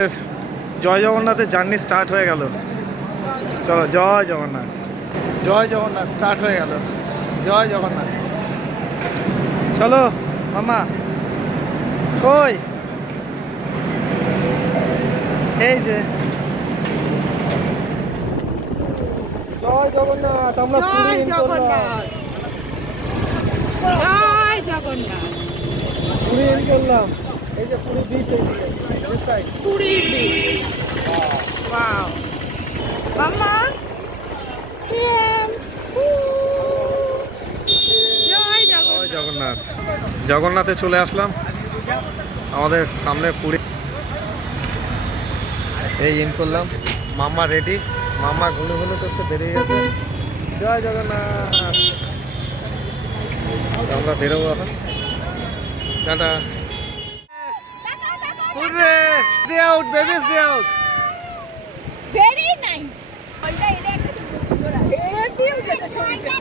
জয় জগন্নাথের journey start হয়ে গেল। চলো, জয় জগন্নাথ, জয় জগন্নাথ স্টার্ট হয়ে গেল। জয় জগন্নাথ। চলো মামা, কই? এই যে জয় জগন্নাথ। আমরা পুরী ইন করলাম। জয় জগন্নাথ। পুরী ইন করলাম। এই যে পুরী বিচ, এই পুরী বিচ। ওয়াও মাম্মা, জয় জগন্নাথ। জগন্নাথে চলে আসলাম। আমাদের সামনে পুরী, এই ইন করলাম। মাম্মা রেডি। মাম্মা ঘুলু ঘুলু করতে বেরিয়ে গেছে। জয় জগন্নাথ। আমরা বেরোবো এখন। Tata. Stay out, baby, stay out. Very nice. ওইটা এটা একটা সুন্দর আছে। হেভিও যেটা ছবিটা।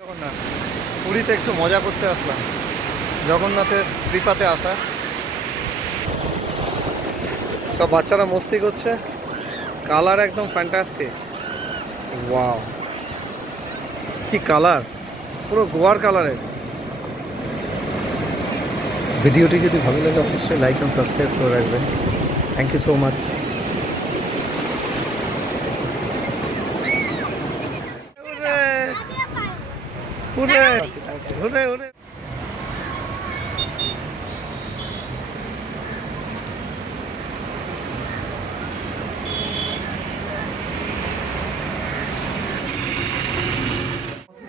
জগন্নাথ, পুরীতে একটু মজা করতে আসলাম। জগন্নাথের কৃপাতে আসা। সব বাচ্চারা মস্তি করছে। কালার একদম ফ্যান্টাস্টিক। ওয়াও, কি কালার! পুরো গোয়ার কালারের। ভিডিওটি যদি ভালো লাগে অবশ্যই লাইক অ্যান্ড সাবস্ক্রাইব করে রাখবেন। Thank you so much.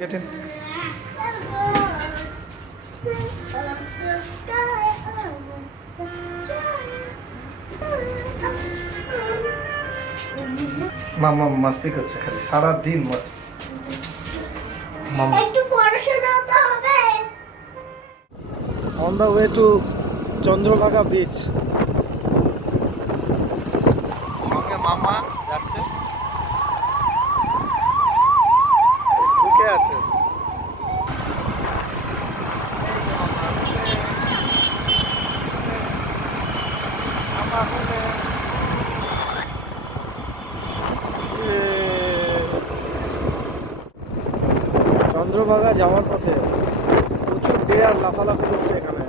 Get in. মামা মাস্তি করছে খালি সারা দিন মাস্তি। মামা একটু পড়াশোনা তো হবে। On the way to Chandrabhaga beach. সঙ্গে মামা যাচ্ছে, ঢুকে আছে। চন্দ্রভাগা যাওয়ার পথে প্রচুর ডেয়ার লাফালাফি করছে। এখানে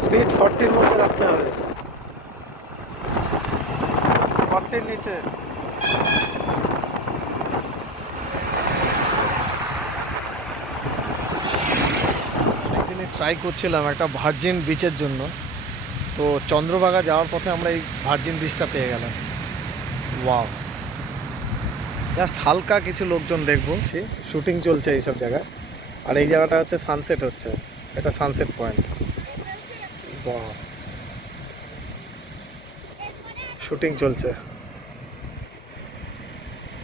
স্পিড 40-র মধ্যে রাখতে হবে। 40-র নিচে। একদিনই ট্রাই করছিলাম একটা ভার্জিন বিচের জন্য। তো চন্দ্রভাগা যাওয়ার পথে আমরা এই ভার্জিন বিচটা পেয়ে গেলাম। ওয়াও, জাস্ট হালকা কিছু লোকজন দেখবো, শুটিং চলছে এইসব জায়গায়। আর এই জায়গাটা হচ্ছে সানসেট হচ্ছে, এটা সানসেট পয়েন্ট। ওয়াও, শুটিং চলছে।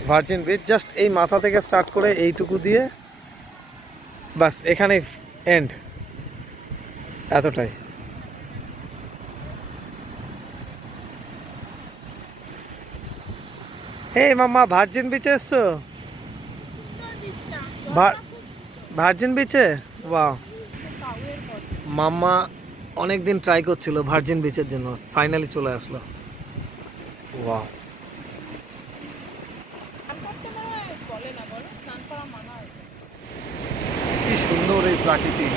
ভার্জিন বিচ জাস্ট এই মাথা থেকে স্টার্ট করে এইটুকু দিয়ে বাস এখানে এন্ড, এতটাই। এই মাম্মা, ভার্জিন বিচে এসছো? ভার্জিন বিচে? বাহ, মাম্মা অনেকদিন ট্রাই করছিল ভার্জিন বিচের জন্য, ফাইনালি চলে আসলো। বাহ, কি সুন্দর এই প্রাকৃতি।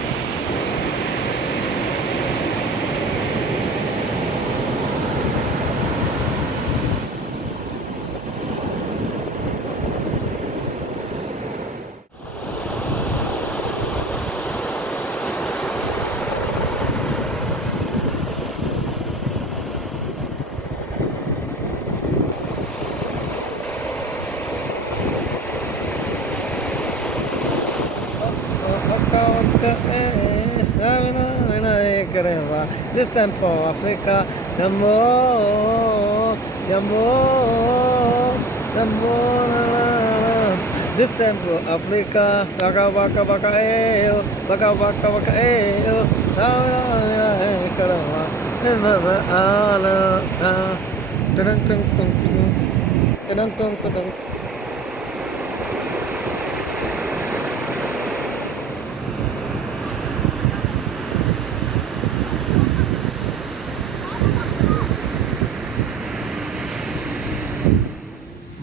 This time for Africa, Jambo, Jambo, Jambo, This time to Africa, baka baka baka eh, baka baka baka eh, na na na karama, na na ala, tadang tadang tadang tadang tadang tadang.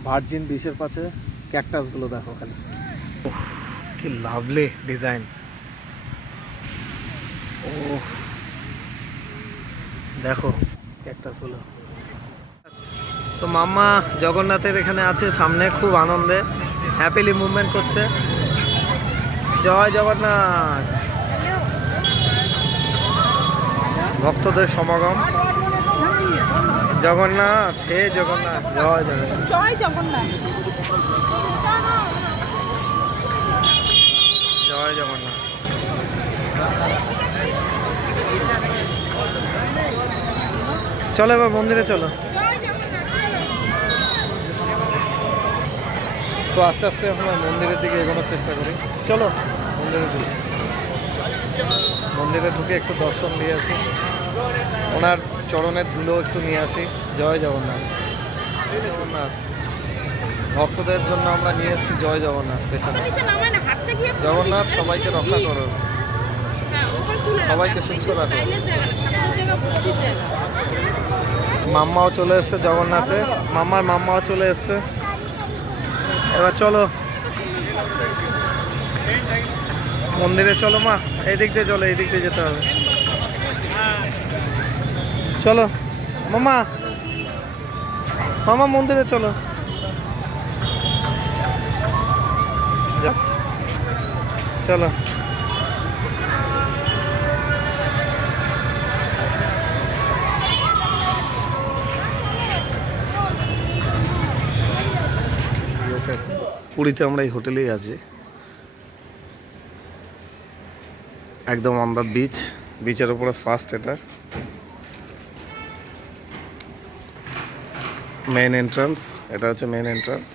Virgin বিচের পাশে ক্যাকটাসগুলো দেখো খালি, ওহ, কি lovely design. ও দেখো ক্যাকটাসগুলো। তো মাম্মা জগন্নাথের এখানে আছে সামনে, খুব আনন্দে হ্যাপিলি মুভমেন্ট করছে। জয় জগন্নাথ, ভক্তদের সমাগম। জগন্নাথ, হে জগন্নাথ, জয় জগন্নাথ, জয় জগন্নাথ। জয় জগন্নাথ। চলো এবার মন্দিরে চলো। তো আস্তে আস্তে আমরা মন্দিরের দিকে এগোনোর চেষ্টা করি। চলো মন্দিরে ঢুকি, মন্দিরে ঢুকে একটু দর্শন দিয়ে আসি, ওনার চরণের ধুলো একটু নিয়ে আসি। জয় জগন্নাথ, জয় জগন্নাথ। ভক্তদের জন্য আমরা নিয়ে এসেছি জয় জগন্নাথ পেছনে। জগন্নাথ সবাইকে রক্ষা করো, সবাইকে সুস্থ রাখো। মাম্মাও চলে এসছে জগন্নাথে, মাম্মার মাম্মাও চলে এসছে। এবার চলো মন্দিরে, চলো মা, এই দিক দিয়ে চলো, এই দিক দিয়ে যেতে হবে। চলো মামা, মামা মন্দিরে চলো। চলো পুরীতে আমরা এই হোটেলেই আছি, একদম অন দ্য বিচ, বিচের উপরে ফার্স্ট। এটা মেইন এন্ট্রান্স, এটা হচ্ছে মেইন এন্ট্রান্স।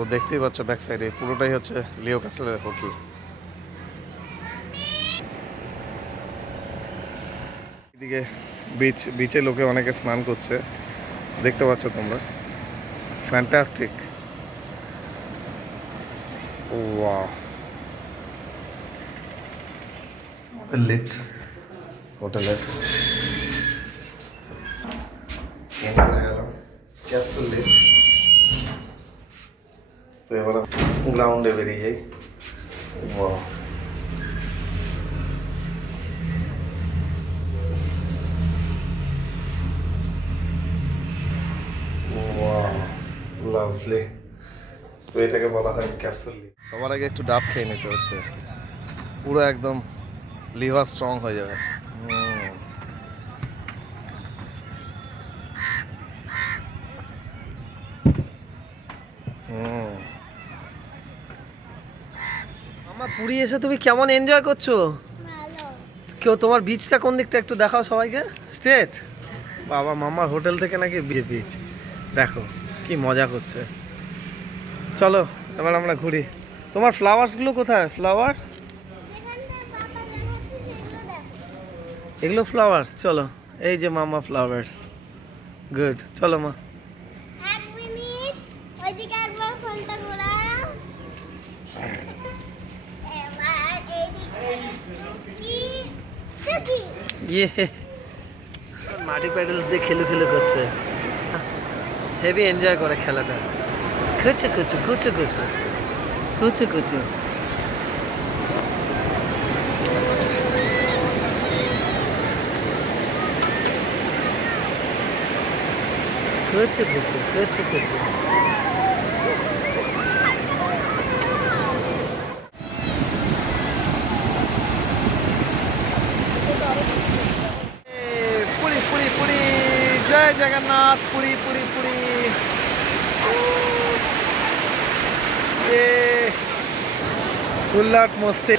তো দেখতেই পাচ্ছ ব্যাক সাইডে পুরোটাই হচ্ছে লিও ক্যাসেলের হোটেল। এদিকে বিচে লোকে অনেকে স্নান করছে, দেখতে পাচ্ছ তোমরা, ফ্যান্টাস্টিক। ওয়াও, আমাদের লিফট হোটেলের গেলাম, ক্যাপসুল লিফট। তো এবার গ্রাউন্ডে বেরিয়ে যাই। Wow, lovely. তো এটাকে বলা হয় ক্যাপসুল লিফট। সবার আগে একটু ডাব খেয়ে নিতে হচ্ছে, পুরো একদম লিভার স্ট্রং হয়ে যাবে। আমার পুরী এসে তুমি কেমন এনজয় করছো? ভালো। কেউ তোমার বিচটা কোন দিকটা একটু দেখাও সবাইকে। স্ট্রেট, বাবা মামার হোটেল থেকে নাকি বিচ, দেখো কি মজা করছে। চলো এবার আমরা ঘুরি। তোমার ফ্লাওয়ার্সগুলো কোথায়? ফ্লাওয়ার্স, যেখানটায় পাতা দেখাচ্ছে সেগুলো দেখো। এগুলো ফ্লাওয়ার্স। চলো, এই যে মামা ফ্লাওয়ার্স। গুড, চলো মা। 1 মিনিট, ওইদিকে একবার ফোনটা ঘোরাও। এবার এইদিকে কি চুকি। ইয়ে, মাটি প্যাডেলস দিয়ে খেলু খেলু করছে, হেভি এনজয় করে খেলাটা। কুচু কুচু কুচু কুচু কুচু কুচু। 그렇지 그렇지 그렇지 그렇지. পুরি পুরি পুরি জয় জগন্নাথ পুরি পুরি পুরি এ উল্লাট মস্তি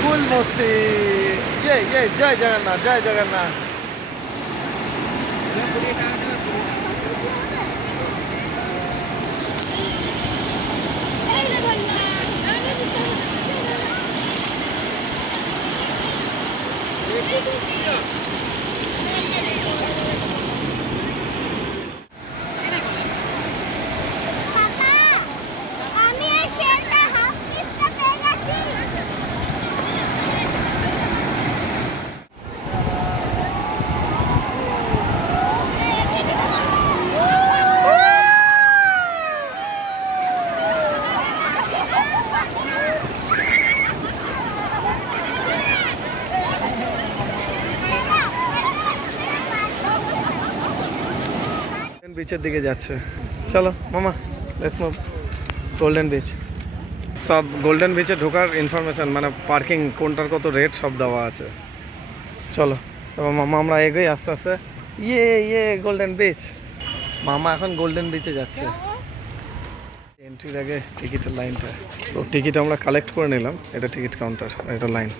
ফুল মস্তি ये जय जगन्नाथ जय जगन्नाथ পাপা আমি এই শেলটা হাফ পিসটা পেয়ে গেছি বিচের দিকে যাচ্ছে চলো মামা লেটস মুভ গোল্ডেন বিচ সব গোল্ডেন বিচে ঢোকার ইনফরমেশন মানে পার্কিং কোনটার কত রেট সব দেওয়া আছে চলো এবার মামা আমরা এগোই আস্তে আস্তে ইয়ে গোল্ডেন বিচ মামা এখন গোল্ডেন বিচে যাচ্ছে এন্ট্রির আগে টিকিটের লাইনটা তো টিকিট আমরা কালেক্ট করে নিলাম এটা টিকিট কাউন্টার এটা লাইন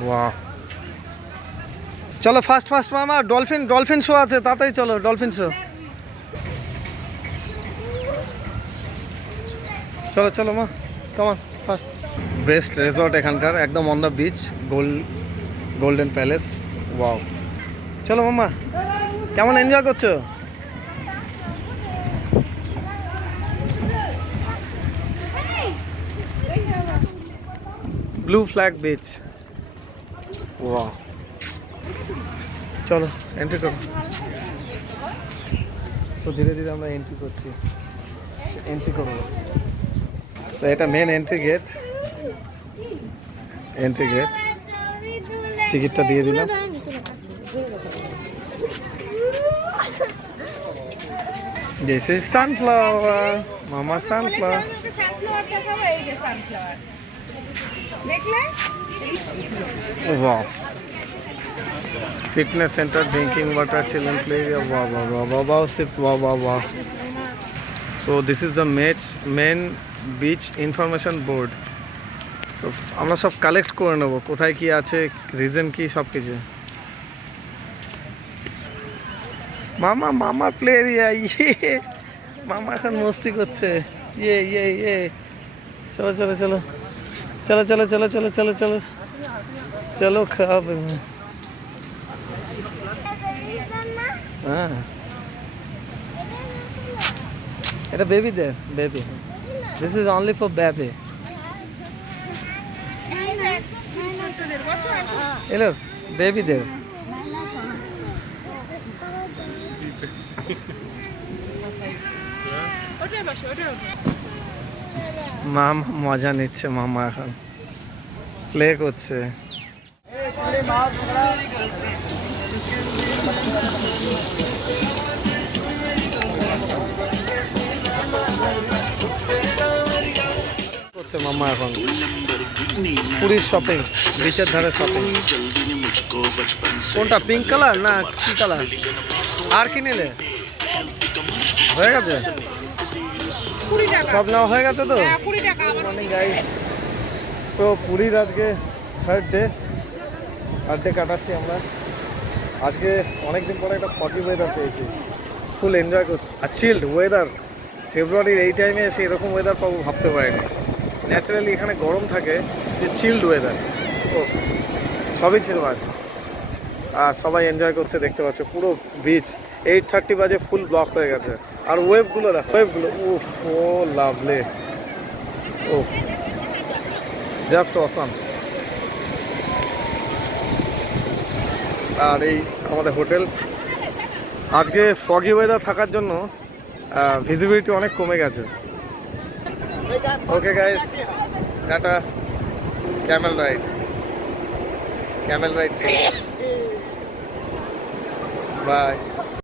ওয়াও চলো ফাস্ট ফাস্ট মামা ডলফিন শো আছে তাড়াতাড়ি চলো ডলফিন শো চলো চলো মা কেমন ফাস্ট বেস্ট রিসর্ট এখানকার একদম on the beach golden palace wow চলো মামা কেমন এনজয় করছো ব্লু ফ্ল্যাগ বিচ ওয়াও চলো এন্ট্রি করো তো ধীরে ধীরে আমরা এন্ট্রি করছি এন্ট্রি করবো তো এটা মেন এন্ট্রি গেট টিকিটটা দিয়ে দিলাম দিস ইজ সানফ্লাওয়ার মামা সানফ্লাওয়ার সানফ্লাওয়ার দেখাবো এই যে সানফ্লাওয়ার দেখলে wow fitness center drinking water children play area wow sip wow so this is the main beach information board তো আমরা সব কালেক্ট করে নেব কোথায় কি আছে রিজন কি সব কিছু মামার প্লে এরিয়া মামা এখন মস্তি করছে ইয়ে চলো চলো চলো চলো চলো চলো চলো চলো চলো চলো খাবে হ্যাঁ এটা বেবিদের baby this is only for baby এলো বেবিদের মামা মজা নিচ্ছে মামা এখন প্লে করছে করছে মামা এখন পুরীর শপিং বিচের ধারে শপিং কোনটা পিঙ্ক কালার না কি কালার আর কি নিলে হয়ে গেছে সব নেওয়া হয়ে গেছে তো মর্নিং গাইস সো পুরীর আজকে থার্ড ডে কাটাচ্ছি আমরা আজকে অনেকদিন পরে একটা ফগি ওয়েদার পেয়েছি ফুল এনজয় করছি আর চিল্ড ওয়েদার ফেব্রুয়ারির এই টাইমে এসে এরকম ওয়েদার পাবো ভাবতে পারিনি ন্যাচারালি এখানে গরম থাকে যে চিল্ড ওয়েদার ও সবই ছিল আজ আর সবাই এনজয় করছে দেখতে পাচ্ছ পুরো বিচ 8:30 বাজে ফুল ব্লক হয়ে গেছে আর ওয়েভগুলো দেখো ওয়েভগুলো উফ ও লাভলি ও জাস্ট অসাম আর এই আমাদের হোটেল। আজকে ফগি ওয়েদার থাকার জন্য ভিজিবিলিটি অনেক কমে গেছে। Okay guys, tata. Camel ride, by.